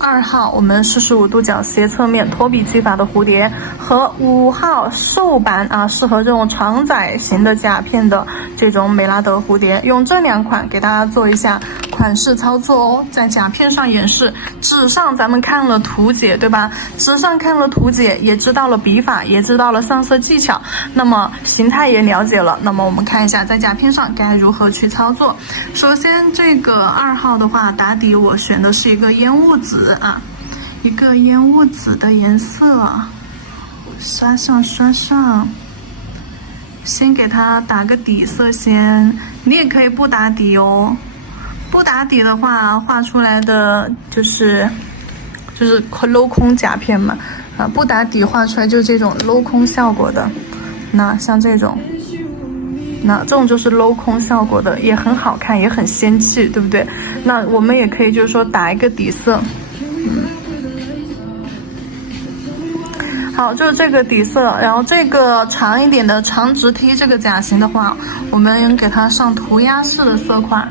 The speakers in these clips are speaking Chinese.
2号我们45度角斜侧面托比技法的蝴蝶和5号瘦版适合这种长窄型的甲片的这种美拉德蝴蝶，用这2款给大家做一下款式操作哦，在甲片上演示，纸上咱们看了图解，对吧？纸上看了图解，也知道了笔法，也知道了上色技巧，那么形态也了解了，那么我们看一下在甲片上该如何去操作。首先这个2号的话，打底我选的是一个烟雾紫一个烟雾紫的颜色，刷上，先给它打个底色先，你也可以不打底哦。不打底的话，画出来的就是镂空甲片嘛，不打底画出来就是这种镂空效果的。那像这种就是镂空效果的，也很好看，也很仙气，对不对？那我们也可以就是说打一个底色，好，就是这个底色。然后这个长一点的长直梯这个甲型的话，我们给它上涂鸦式的色块。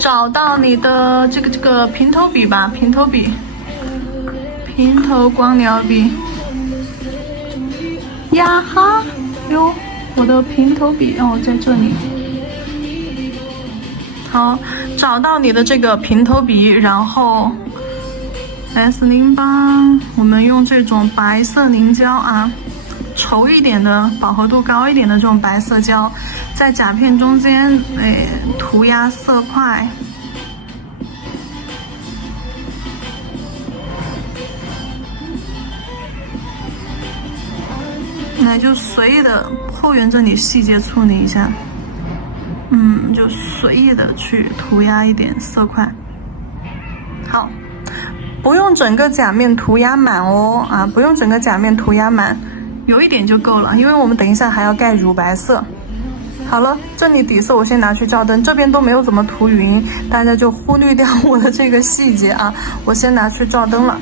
找到你的这个平头笔吧，平头光疗笔。呀哈哟，我的平头笔在这里。好，找到你的这个平头笔，然后 S08，我们用这种白色凝胶稠一点的、饱和度高一点的这种白色胶，在甲片中间涂鸦色块。那就随意的后缘这里细节处理一下，就随意的去涂鸦一点色块。好，不用整个甲面涂鸦满哦，不用整个甲面涂鸦满，有一点就够了，因为我们等一下还要盖乳白色。好了，这里底色我先拿去照灯，这边都没有怎么涂匀，大家就忽略掉我的这个细节我先拿去照灯了。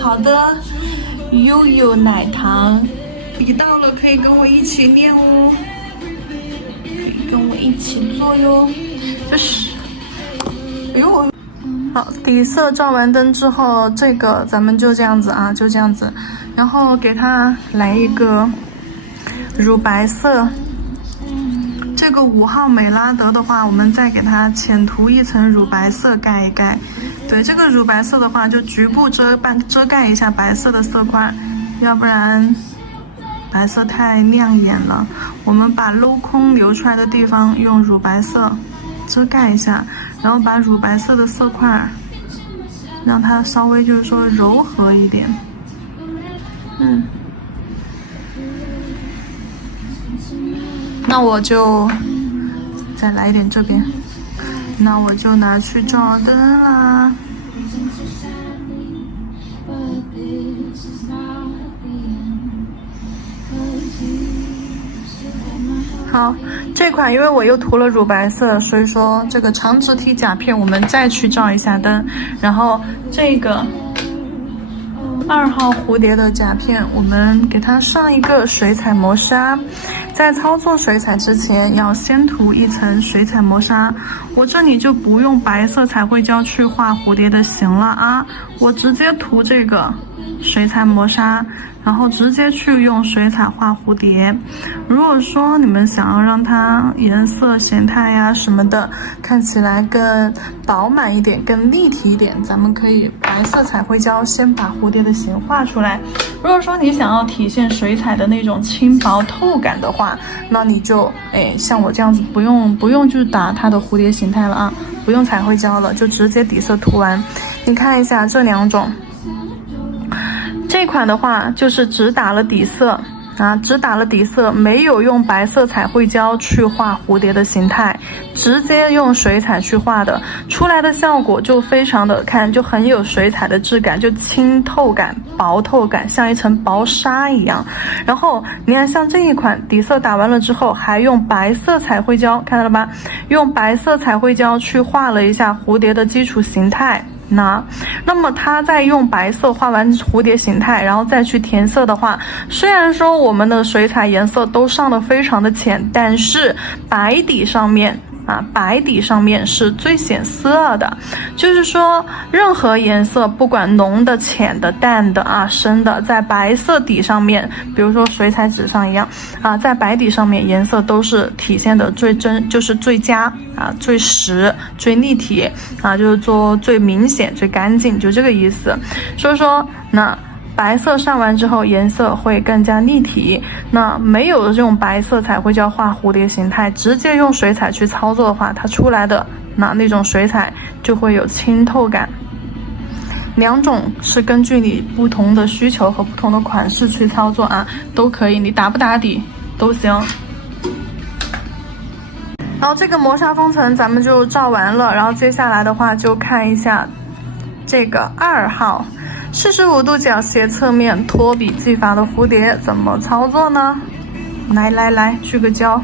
好的，悠悠奶糖，你到了可以跟我一起练哦，可以跟我一起做哟。哎呦，好，底色照完灯之后，这个咱们就这样子就这样子，然后给它来一个乳白色。这个5号美拉德的话，我们再给它浅涂一层乳白色盖一盖。对，这个乳白色的话，就局部遮盖一下白色的色块，要不然白色太亮眼了。我们把镂空留出来的地方用乳白色遮盖一下，然后把乳白色的色块让它稍微就是说柔和一点。那我就再来一点这边，那我就拿去照灯啦。好，这款因为我又涂了乳白色，所以说这个长直梯甲片我们再去照一下灯，然后这个2号蝴蝶的甲片，我们给它上一个水彩磨砂。在操作水彩之前，要先涂一层水彩磨砂。我这里就不用白色彩绘胶去画蝴蝶的形了我直接涂这个水彩磨砂，然后直接去用水彩画蝴蝶。如果说你们想要让它颜色形态呀什么的看起来更饱满一点，更立体一点，咱们可以白色彩绘胶先把蝴蝶的形画出来。如果说你想要体现水彩的那种轻薄透感的话，那你就像我这样子不用就打它的蝴蝶形态了不用彩绘胶了，就直接底色涂完。你看一下这2种，这款的话就是只打了底色只打了底色，没有用白色彩绘胶去画蝴蝶的形态，直接用水彩去画的，出来的效果就非常的就很有水彩的质感，就清透感、薄透感，像一层薄纱一样。然后你看像这一款底色打完了之后，还用白色彩绘胶，看到了吧？用白色彩绘胶去画了一下蝴蝶的基础形态。那么它再用白色画完蝴蝶形态，然后再去填色的话，虽然说我们的水彩颜色都上得非常的浅，但是白底上面是最显色的，就是说任何颜色，不管浓的、浅的、淡的深的，在白色底上面，比如说水彩纸上一样在白底上面颜色都是体现的最真，就是最佳最实、最立体就是做最明显、最干净，就这个意思。所以说白色上完之后颜色会更加立体，那没有的这种白色彩绘叫画蝴蝶形态，直接用水彩去操作的话，它出来的那种水彩就会有清透感。两种是根据你不同的需求和不同的款式去操作都可以，你打不打底都行。然后这个磨砂封层咱们就照完了，然后接下来的话就看一下这个2号45度角斜侧面托笔技法的蝴蝶怎么操作呢？来，聚个焦，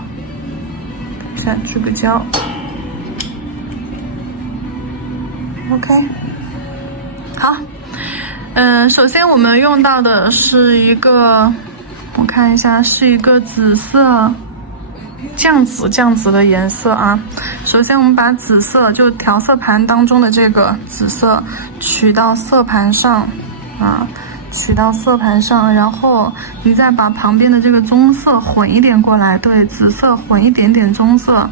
聚个焦 ，OK， 好，首先我们用到的是一个，我看一下，是一个紫色。酱紫的颜色首先我们把紫色就调色盘当中的这个紫色取到色盘上然后你再把旁边的这个棕色混一点过来，对，紫色混一点点棕色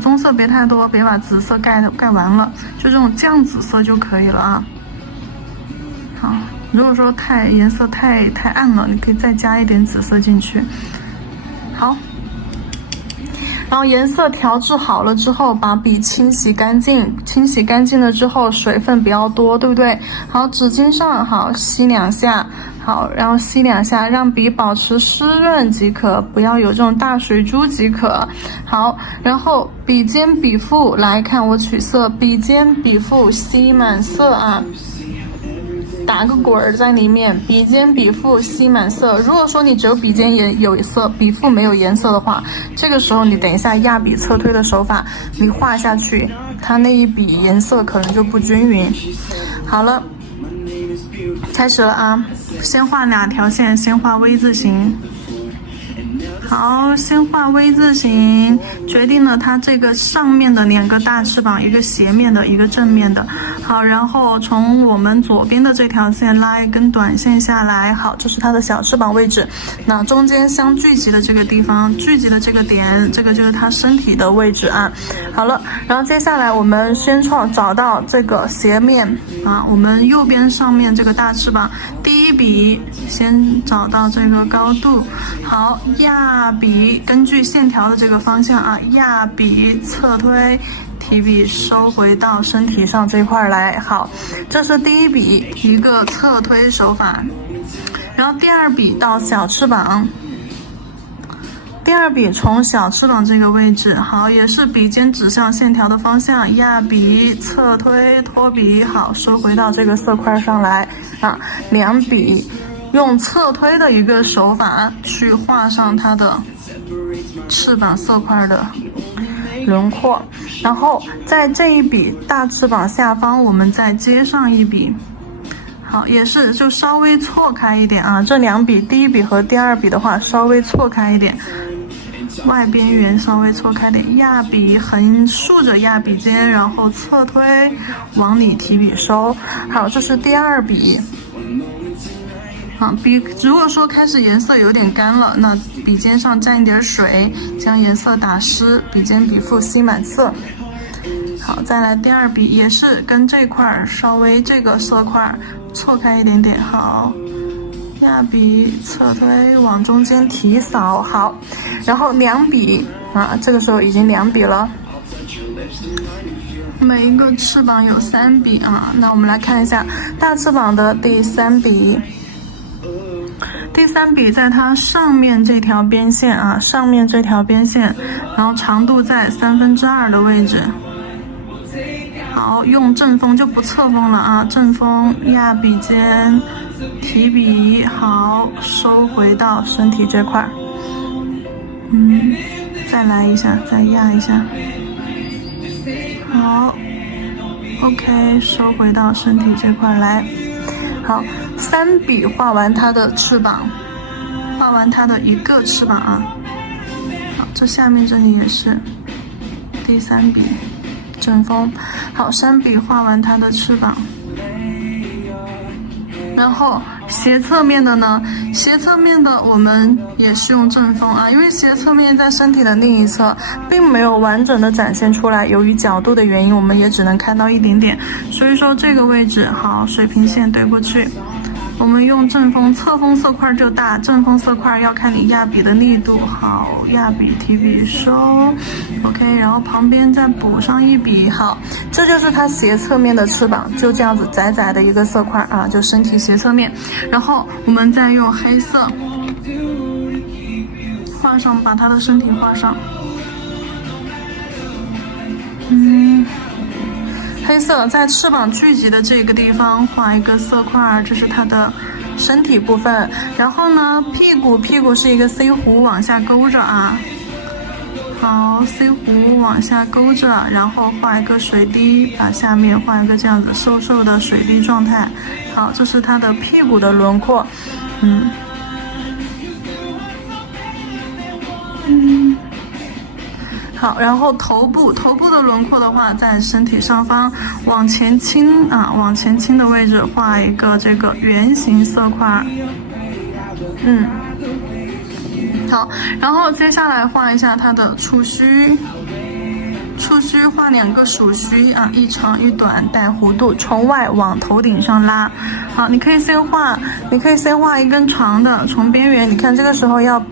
棕色别太多，别把紫色盖完了，就这种酱紫色就可以了好，如果说颜色太暗了，你可以再加一点紫色进去。好，然后颜色调制好了之后，把笔清洗干净了之后，水分不要多，对不对？好，纸巾上吸2下，然后吸2下，让笔保持湿润即可，不要有这种大水珠即可。好，然后笔尖笔腹来看我取色，笔尖笔腹吸满色打个滚儿在里面，笔尖笔腹吸满色。如果说你只有笔尖也有色，笔腹没有颜色的话，这个时候你等一下压笔侧推的手法，你画下去，它那一笔颜色可能就不均匀。好了，开始了先画2条线，先画 V 字形。好，先画 V 字形，决定了它这个上面的2个大翅膀，一个斜面的，一个正面的。好，然后从我们左边的这条线拉一根短线下来，好，这是它的小翅膀位置。那中间相聚集的这个地方，聚集的这个点，这个就是它身体的位置好了，然后接下来我们先找到这个斜面我们右边上面这个大翅膀，第一笔先找到这个高度。好，压笔根据线条的这个方向压笔侧推，提笔收回到身体上这块来。好，这是第一笔一个侧推手法。然后第2笔到小翅膀，第2笔从小翅膀这个位置，好，也是笔尖指向线条的方向，压笔侧推托笔，好，收回到这个色块上来2笔用侧推的一个手法去画上它的翅膀色块的轮廓，然后在这一笔大翅膀下方我们再接上一笔。好，也是就稍微错开一点这2笔第1笔和第2笔的话稍微错开一点，外边缘稍微错开点，压笔横竖着压笔尖，然后侧推往里提笔收。好，这是第2笔笔如果说开始颜色有点干了，那笔尖上沾一点水，将颜色打湿，笔尖笔腹吸满色。好，再来第2笔，也是跟这块稍微这个色块错开一点点。好，压笔侧推往中间提扫。好，然后2笔这个时候已经2笔了。每一个翅膀有3笔那我们来看一下大翅膀的第3笔。第3笔在它上面这条边线上面这条边线，然后长度在2/3的位置。好，用正锋就不侧锋了正锋压笔尖提笔，好，收回到身体这块再来一下，再压一下。好 OK， 收回到身体这块来。好，3笔画完它的翅膀，画完它的一个翅膀啊。好，这下面这里也是第3笔正风。好，3笔画完它的翅膀。然后斜侧面的呢，斜侧面的我们也是用正风啊，因为斜侧面在身体的另一侧，并没有完整的展现出来，由于角度的原因，我们也只能看到一点点，所以说这个位置好，水平线对过去。我们用正风，侧风色块就大，正风色块要看你压笔的力度。好，压笔提笔收 ，OK， 然后旁边再补上一笔。好，这就是它斜侧面的翅膀，就这样子窄窄的一个色块啊，就身体斜侧面。然后我们再用黑色画上，把它的身体画上。黑色在翅膀聚集的这个地方画一个色块，这是它的身体部分。然后呢，屁股是一个 C 弧往下勾着啊。好 ，C 弧往下勾着，然后画一个水滴，把下面画一个这样子瘦瘦的水滴状态。好，这是它的屁股的轮廓。好，然后头部的轮廓的话，在身体上方往前倾啊，往前倾的位置画一个这个圆形色块。好，然后接下来画一下它的触须。触须画2个属须啊，一长一短，带弧度，从外往头顶上拉。好，你可以先画一根长的，从边缘，你看这个时候要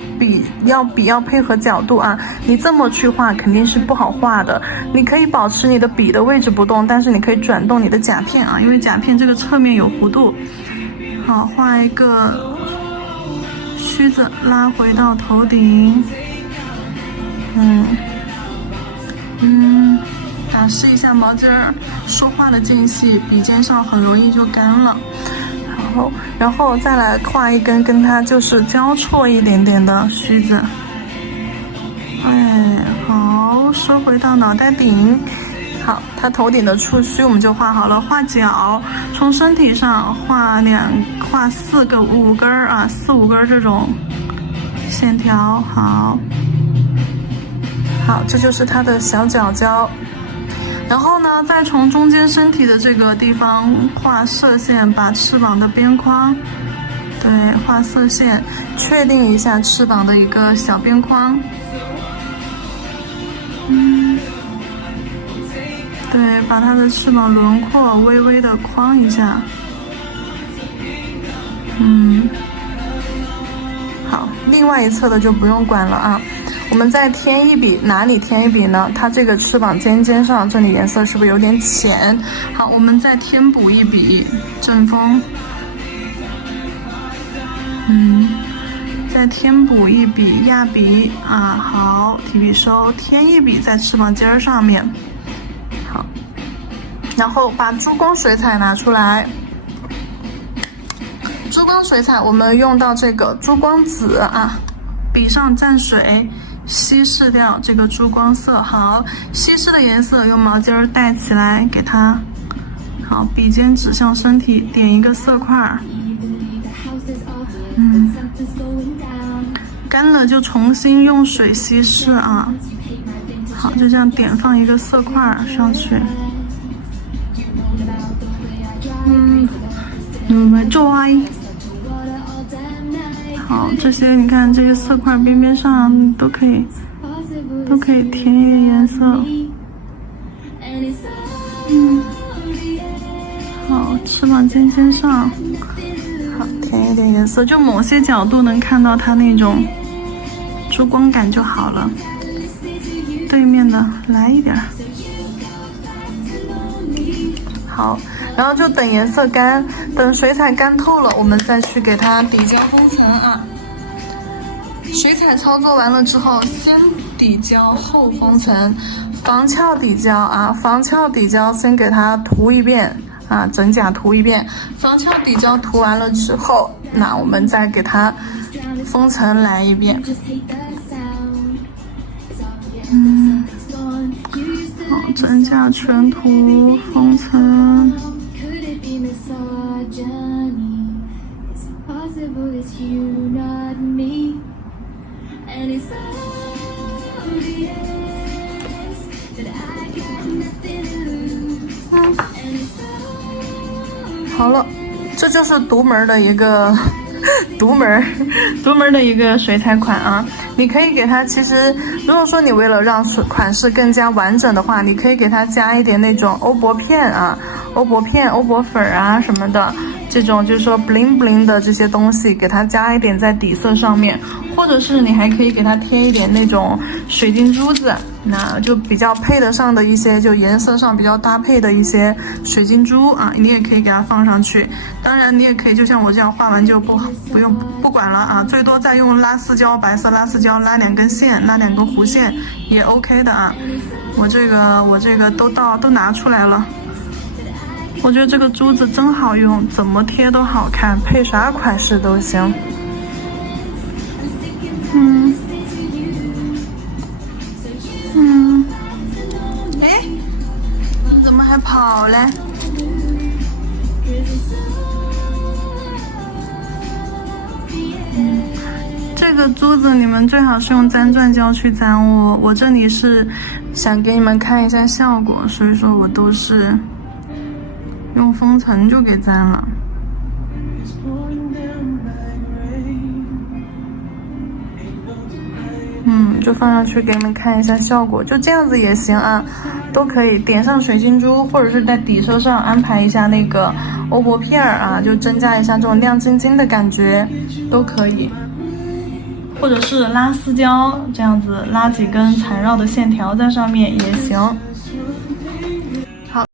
配合角度啊，你这么去画肯定是不好画的。你可以保持你的笔的位置不动，但是你可以转动你的甲片啊，因为甲片这个侧面有弧度。好，画一个须子，拉回到头顶。打湿一下毛巾儿，说话的间隙，笔尖上很容易就干了。然后再来画一根跟它就是交错一点点的须子。好，收回到脑袋顶。好，它头顶的触须我们就画好了。画脚，从身体上画4个5根啊，4、5根这种线条。好，这就是它的小脚脚。然后呢，再从中间身体的这个地方画色线，把翅膀的边框，对，画色线，确定一下翅膀的一个小边框。对，把它的翅膀轮廓微微的框一下。好，另外一侧的就不用管了啊。我们再添一笔，哪里添一笔呢？它这个翅膀尖上这里颜色是不是有点浅？好，我们再添补一笔正风。再添补一笔压笔啊。好，提笔收，添一笔在翅膀尖上面。好，然后把珠光水彩拿出来。珠光水彩我们用到这个珠光紫啊，笔上蘸水。稀释掉这个珠光色。好，稀释的颜色用毛巾带起来给它。好，笔尖指向身体，点一个色块。干了就重新用水稀释啊。好，就这样点放一个色块上去。好，这些你看，这些色块边边上都可以填一个颜色。好，翅膀尖上，好，填一点颜色，就某些角度能看到它那种珠光感就好了。对面的来一点。好，然后就等颜色干，等水彩干透了，我们再去给它底胶封层啊。水彩操作完了之后，先底胶后封层，防翘底胶啊，防翘底胶先给它涂一遍啊，整甲涂一遍。防翘底胶涂完了之后，那我们再给它封层来一遍。好，真假全图封层。好了，这就是独门的一个独门的一个水彩款啊。你可以给它，其实如果说你为了让款式更加完整的话，你可以给它加一点那种欧泊片啊、欧泊片、欧泊粉啊什么的，这种就是说 bling bling 的这些东西，给它加一点在底色上面，或者是你还可以给它贴一点那种水晶珠子，那就比较配得上的一些，就颜色上比较搭配的一些水晶珠啊，你也可以给它放上去。当然，你也可以就像我这样画完就不管了啊，最多再用拉丝胶，白色拉丝胶拉2根线，拉2根弧线也 OK 的啊。我这个都拿出来了。我觉得这个珠子真好用，怎么贴都好看，配啥款式都行。哎，你怎么还跑嘞？这个珠子你们最好是用粘钻胶去粘哦。我这里是想给你们看一下效果，所以说我都是用封层就给粘了。就放上去给你们看一下效果，就这样子也行啊，都可以点上水晶珠，或者是在底色上安排一下那个欧泊片啊，就增加一下这种亮晶晶的感觉，都可以。或者是拉丝胶，这样子拉几根缠绕的线条在上面也行。好。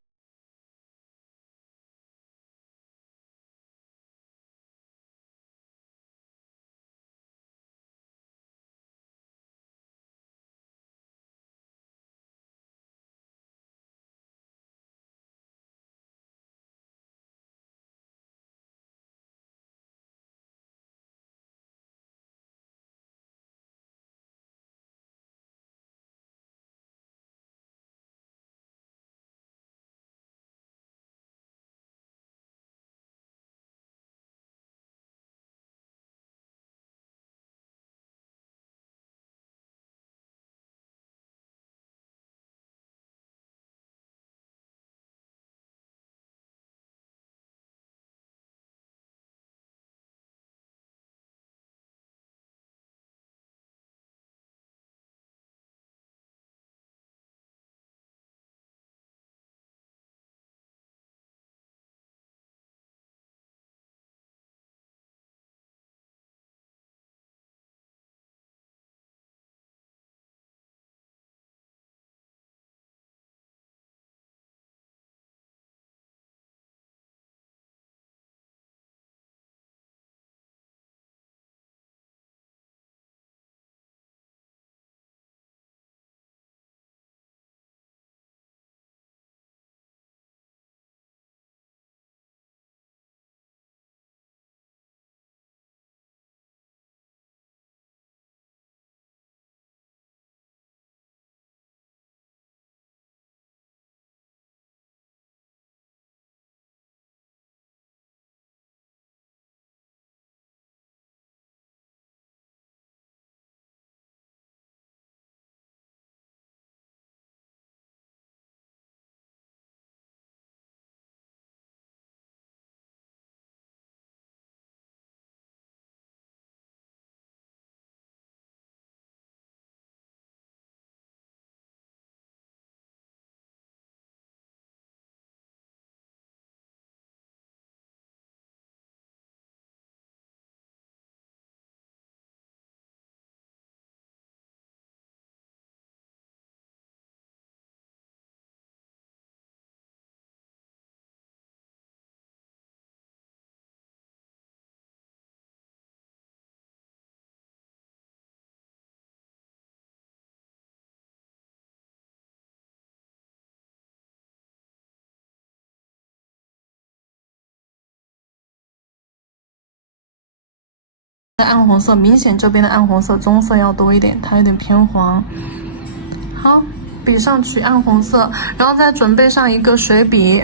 暗红色明显这边的暗红色棕色要多一点，它有点偏黄。好，笔上取暗红色，然后再准备上一个水笔。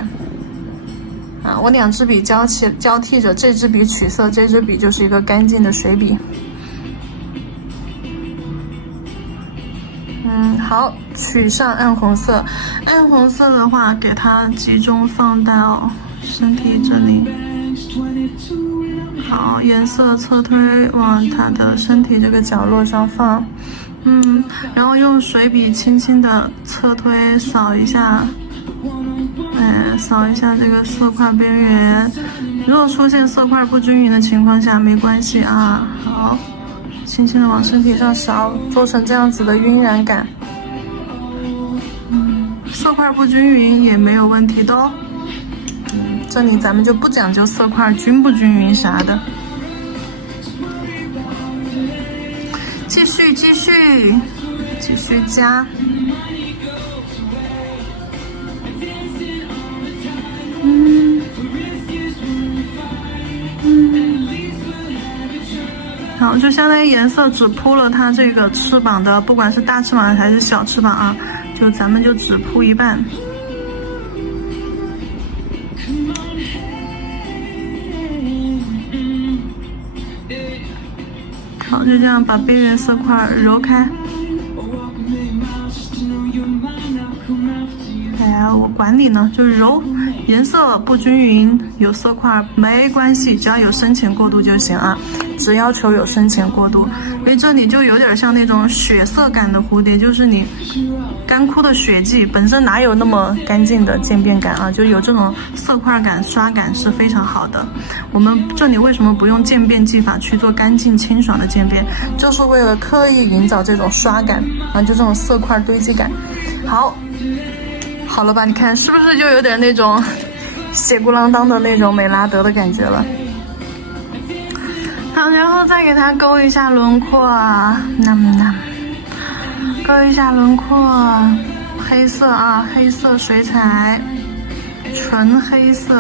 我2支笔交替着，这支笔取色，这支笔就是一个干净的水笔。好，取上暗红色。暗红色的话，给它集中放到身体这里。好，颜色侧推往它的身体这个角落上放。然后用水笔轻轻的侧推扫一下。扫一下这个色块边缘，如果出现色块不均匀的情况下，没关系啊。好，轻轻的往身体上扫，做成这样子的晕染感。色块不均匀也没有问题的哦。这里咱们就不讲究色块均不均匀啥的。继续加。好，就相当于颜色只铺了它这个翅膀的，不管是大翅膀还是小翅膀啊，咱们就只铺一半。好，就这样把边缘色块揉开。我管你呢，就是揉，颜色不均匀有色块没关系，只要有深浅过渡就行啊，只要求有深浅过渡。所以这里就有点像那种血色感的蝴蝶，就是你干枯的血迹本身哪有那么干净的渐变感啊，就有这种色块感、刷感是非常好的。我们这里为什么不用渐变技法去做干净清爽的渐变，就是为了刻意营造这种刷感啊，就这种色块堆积感。好了吧，你看是不是就有点那种血咕啷当的那种美拉德的感觉了？好，然后再给它勾一下轮廓啊，勾一下轮廓，黑色啊，黑色水彩，纯黑色。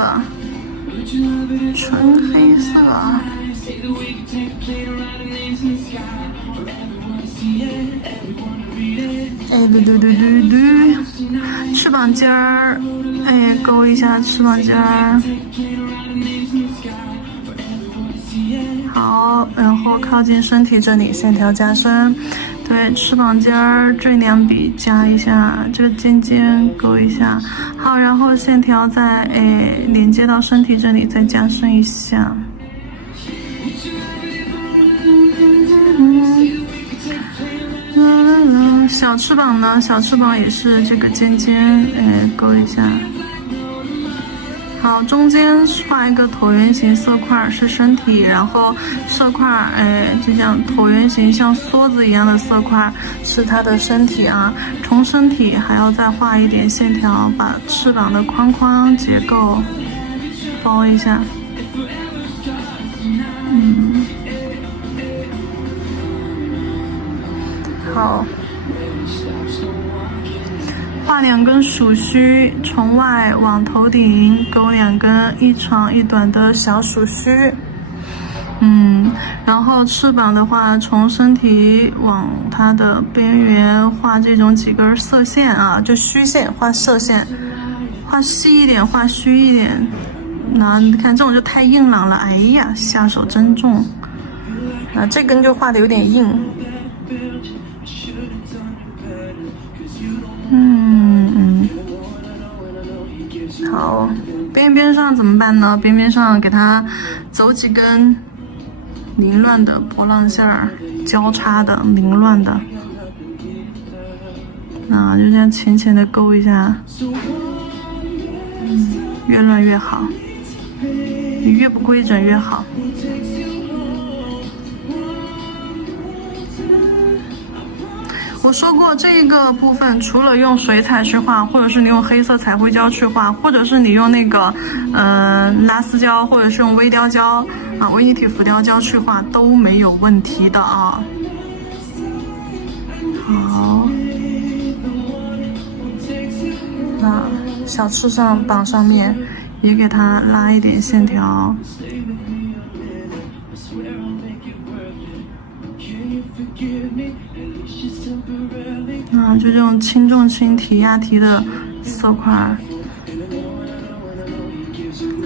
翅膀尖儿，勾一下翅膀尖儿。好，然后靠近身体这里，线条加深。对，翅膀尖儿这2笔加一下，这个尖尖勾一下。好，然后线条再连接到身体这里，再加深一下。小翅膀呢？小翅膀也是这个尖尖，勾一下。好，中间画一个椭圆形色块是身体，然后色块，就像椭圆形像梭子一样的色块是它的身体啊。从身体还要再画一点线条，把翅膀的框结构包一下。好。画2根鼠须，从外往头顶勾2根一长一短的小鼠须。然后翅膀的话，从身体往它的边缘画这种几根色线啊，就虚线，画色线，画细一点，画虚一点。那你看这种就太硬朗了，哎呀，下手真重。这根就画的有点硬。好，边上怎么办呢？边上给它走几根凌乱的波浪线儿，交叉的凌乱的，就这样浅浅的勾一下，越乱越好，你越不规整越好。我说过这个部分除了用水彩去画，或者是你用黑色彩绘胶去画，或者是你用那个拉丝胶，或者是用微雕胶啊、微立体浮雕胶去画都没有问题的啊。好，那小翅膀上面也给它拉一点线条。就这种轻重轻提压提的色块。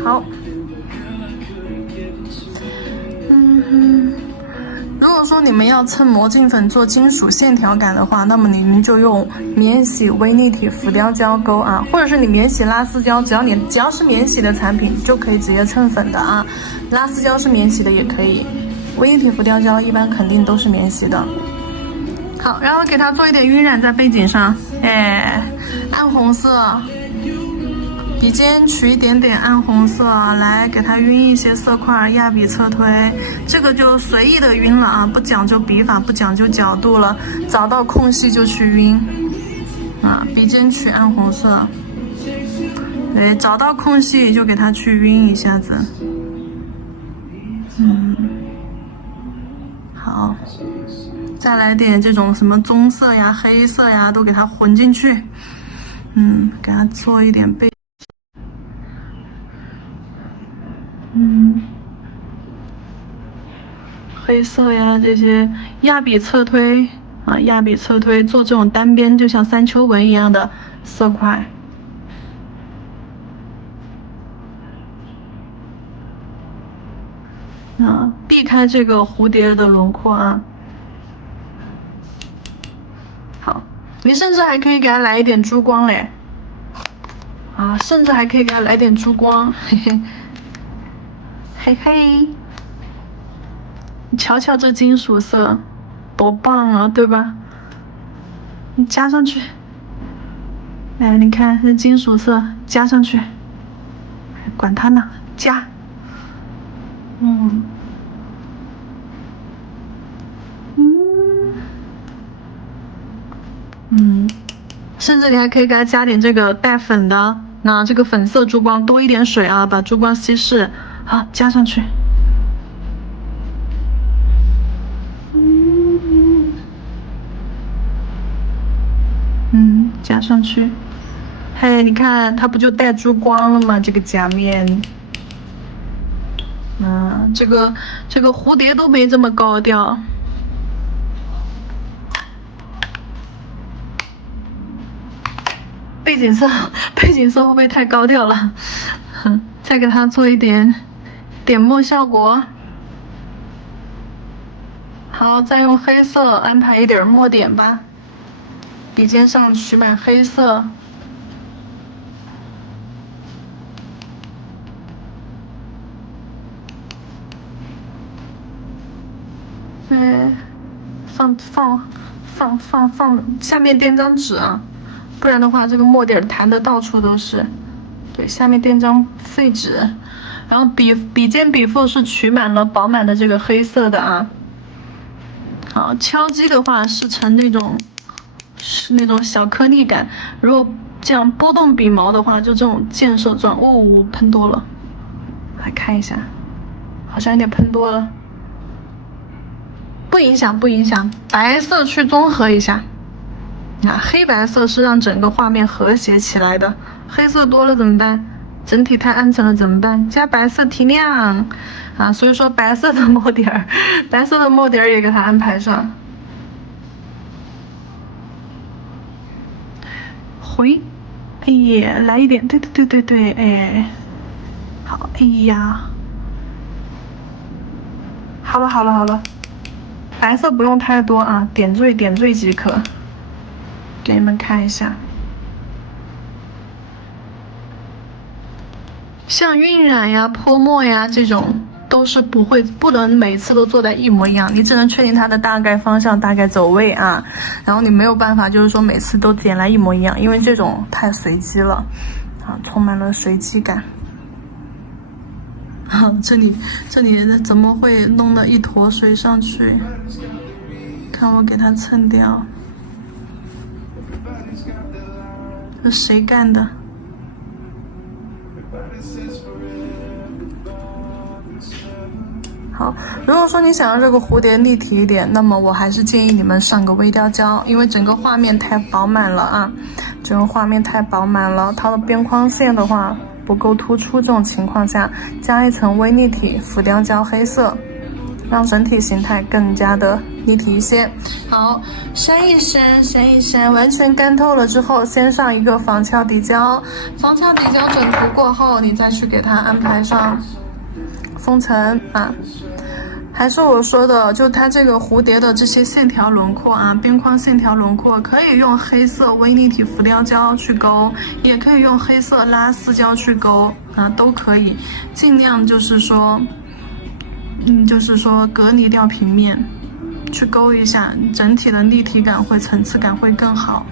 好，如果说你们要蹭魔镜粉做金属线条感的话，那么你们就用免洗微立体浮雕胶勾啊，或者是你免洗拉丝胶，只要是免洗的产品就可以直接蹭粉的啊。拉丝胶是免洗的也可以，微立体浮雕胶一般肯定都是免洗的。好，然后给它做一点晕染在背景上，暗红色。笔尖取一点点暗红色，来给它晕一些色块，压笔侧推，这个就随意的晕了啊，不讲究笔法，不讲究角度了，找到空隙就去晕啊，笔尖取暗红色，对，找到空隙就给它去晕一下子，好，再来点这种什么棕色呀、黑色呀，都给它混进去，给它做一点背。黑色呀，这些压笔侧推啊，压笔侧推做这种单边，就像三丘纹一样的色块。避开这个蝴蝶的轮廓啊。好，你甚至还可以给它来一点珠光嘞。甚至还可以给它来点珠光，嘿嘿，嘿嘿。你瞧瞧这金属色，多棒啊，对吧？你加上去，来，你看这金属色加上去，管它呢，加，甚至你还可以给它加点这个带粉的，这个粉色珠光多一点水啊，把珠光稀释，好，加上去。加上去，嘿，你看它不就带珠光了吗？这个假面，这个蝴蝶都没这么高调。背景色会不会太高调了？再给它做一点点墨效果。好，再用黑色安排一点墨点吧。笔尖上取满黑色，放下面垫张纸啊，不然的话这个墨点弹的到处都是。对，下面垫张废纸，然后笔尖笔腹是取满了饱满的这个黑色的啊。好，敲击的话是呈那种小颗粒感，如果这样拨动笔毛的话，就这种溅射状。喷多了，来看一下，好像有点喷多了。不影响，白色去综合一下。黑白色是让整个画面和谐起来的，黑色多了怎么办？整体太暗沉了怎么办？加白色提亮所以说白色的墨点儿也给它安排上。回，哎呀，来一点，对，哎，好，哎呀，好了，白色不用太多啊，点缀即可。给你们看一下，像晕染呀、泼墨呀这种，都是不能每次都做的一模一样，你只能确定它的大概方向、大概走位啊。然后你没有办法，就是说每次都点来一模一样，因为这种太随机了，充满了随机感。这里怎么会弄了一坨水上去？看我给它蹭掉。这谁干的？好，如果说你想让这个蝴蝶立体一点，那么我还是建议你们上个微雕胶，因为整个画面太饱满了啊，它的边框线的话不够突出，这种情况下加一层微立体浮雕胶黑色，让整体形态更加的立体一些。好，扇一扇，完全干透了之后，先上一个防翘底胶，防翘底胶整涂过后，你再去给它安排上封层啊。还是我说的，就它这个蝴蝶的这些线条轮廓啊，边框线条轮廓，可以用黑色微立体浮雕胶去勾，也可以用黑色拉丝胶去勾啊，都可以，尽量就是说隔离掉平面，去勾一下，整体的立体感会层次感会更好。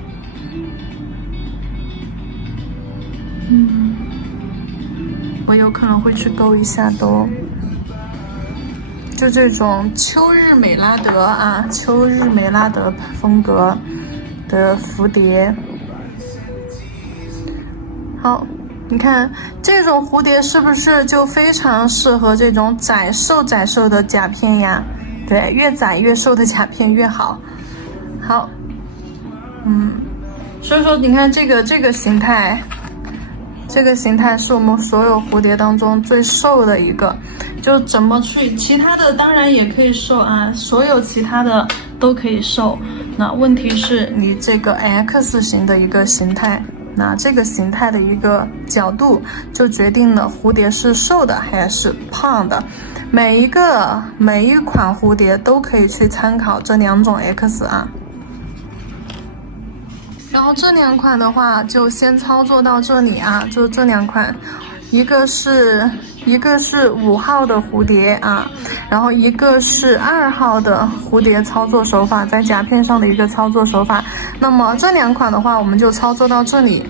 我有可能会去勾一下的哦。就这种秋日美拉德啊，秋日美拉德风格的蝴蝶。好，你看这种蝴蝶是不是就非常适合这种窄瘦的甲片呀？对，越窄越瘦的甲片越好。好，所以说你看这个形态，这个形态是我们所有蝴蝶当中最瘦的一个。就怎么去，其他的当然也可以瘦啊，所有其他的都可以瘦。那问题是你这个 X 型的一个形态，那这个形态的一个角度就决定了蝴蝶是瘦的还是胖的。每一款蝴蝶都可以去参考这2种 X 啊。然后这2款的话，就先操作到这里啊，就这2款。一个是5号的蝴蝶啊，然后一个是2号的蝴蝶操作手法，在甲片上的一个操作手法。那么这2款的话，我们就操作到这里。